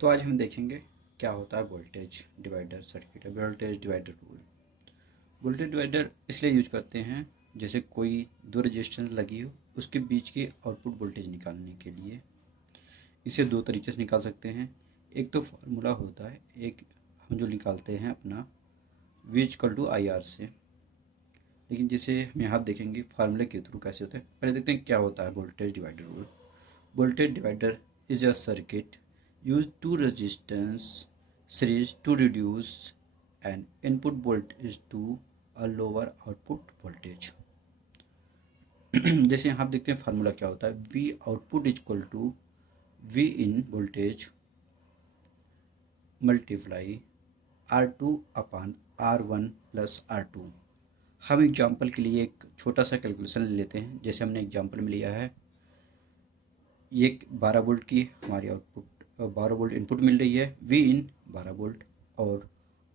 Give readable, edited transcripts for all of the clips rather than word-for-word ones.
तो आज हम देखेंगे क्या होता है वोल्टेज डिवाइडर सर्किट है, voltage divider rule. Voltage divider इसलिए यूज करते हैं जैसे कोई दो रेजिस्टेंस लगी हो, उसके बीच की आउटपुट वोल्टेज निकालने के लिए। इसे दो तरीके से निकाल सकते हैं। एक तो फार्मूला होता है, एक हम जो निकालते हैं अपना V इक्वल टू IR से। लेकिन जैसे हम यहाँ देखेंगे फार्मूले के थ्रू कैसे होते हैं। पहले देखते हैं क्या होता है voltage divider rule. Voltage divider is a circuit used to resistance series to reduce an input voltage to a lower output voltage। जैसे यहाँ आप देखते हैं फार्मूला क्या होता है, V output equal to V in voltage multiply R2 upon R1 plus R2। हम example के लिए एक छोटा सा कैलकुलेशन ले लेते हैं। जैसे हमने एग्जाम्पल में लिया है, ये 12 वोल्ट की हमारी आउटपुट 12 वोल्ट इनपुट मिल रही है, V इन 12 वोल्ट, और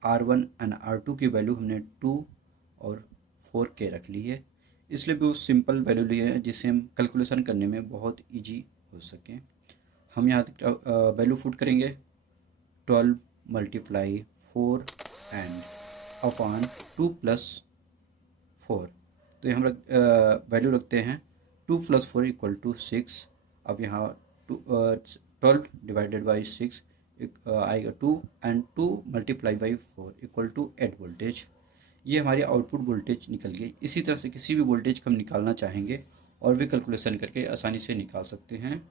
R1 एंड R2 की वैल्यू हमने 2 और 4 के रख ली है। इसलिए बहुत सिंपल वैल्यू लिए हैं जिससे हम कैलकुलेशन करने में बहुत इजी हो सके। हम यहाँ वैल्यू पुट करेंगे 12 मल्टीप्लाई 4 एंड अपॉन 2 प्लस 4। तो हम वैल्यू रखते हैं 2 प्लस 4 इक्वल टू 6। अब यहाँ 12 डिवाइडेड बाई 6 आएगा 2 and 2 multiply by 4 equal to 8 voltage. ये हमारी आउटपुट वोल्टेज निकल गई। इसी तरह से किसी भी वोल्टेज को हम निकालना चाहेंगे और भी कैलकुलेशन करके आसानी से निकाल सकते हैं।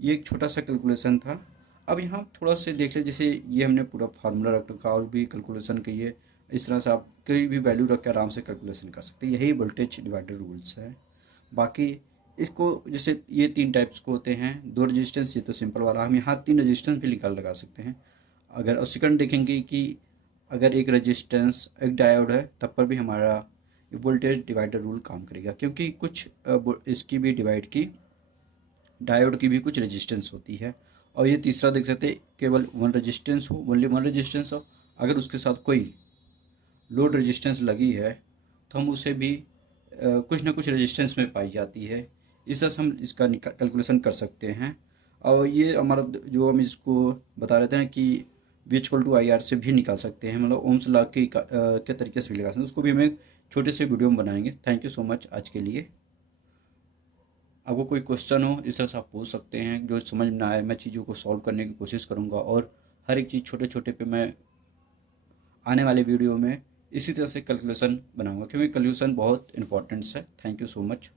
ये एक छोटा सा कैलकुलेशन था। अब यहाँ थोड़ा सा देख लें, जैसे ये हमने पूरा फार्मूला रख रखा और भी कैलकुलेशन की है। इस तरह से आप कोई भी वैल्यू रख के आराम से कैलकुलेशन कर सकते हैं। यही वोल्टेज डिवाइडर रूल्स है। बाकी इसको जैसे ये 3 टाइप्स को होते हैं, 2 रेजिस्टेंस, ये तो सिंपल वाला। हम यहाँ 3 रेजिस्टेंस भी लगा सकते हैं। अगर और सेकंड देखेंगे कि अगर एक रेजिस्टेंस एक डायोड है तब पर भी हमारा वोल्टेज डिवाइडर रूल काम करेगा, क्योंकि कुछ इसकी भी डिवाइड की डायोड की भी कुछ रेजिस्टेंस होती है। और ये तीसरा देख सकते हैं, केवल वन रेजिस्टेंस हो, ओनली वन रेजिस्टेंस हो, अगर उसके साथ कोई लोड रेजिस्टेंस लगी है तो हम उसे भी कुछ ना कुछ रेजिस्टेंस में पाई जाती है। इस तरह से हम इसका कैलकुलेशन कर सकते हैं। और ये हमारा जो हम इसको बता रहे थे ना कि V इक्वल टू IR से भी निकाल सकते हैं, मतलब ओम्स लॉ के तरीके से भी लगा सकते हैं। उसको भी हम एक छोटे से वीडियो में बनाएंगे। थैंक यू सो मच आज के लिए। आपको कोई क्वेश्चन हो इस तरह से आप पूछ सकते हैं। जो समझ में ना आए मैं चीज़ों को सॉल्व करने की कोशिश करूँगा, और हर एक चीज़ छोटे छोटे पे मैं आने वाले वीडियो में इसी तरह से कैलकुलेशन बनाऊंगा, क्योंकि कैलकुलेशन बहुत इंपॉर्टेंट है। Thank you so much.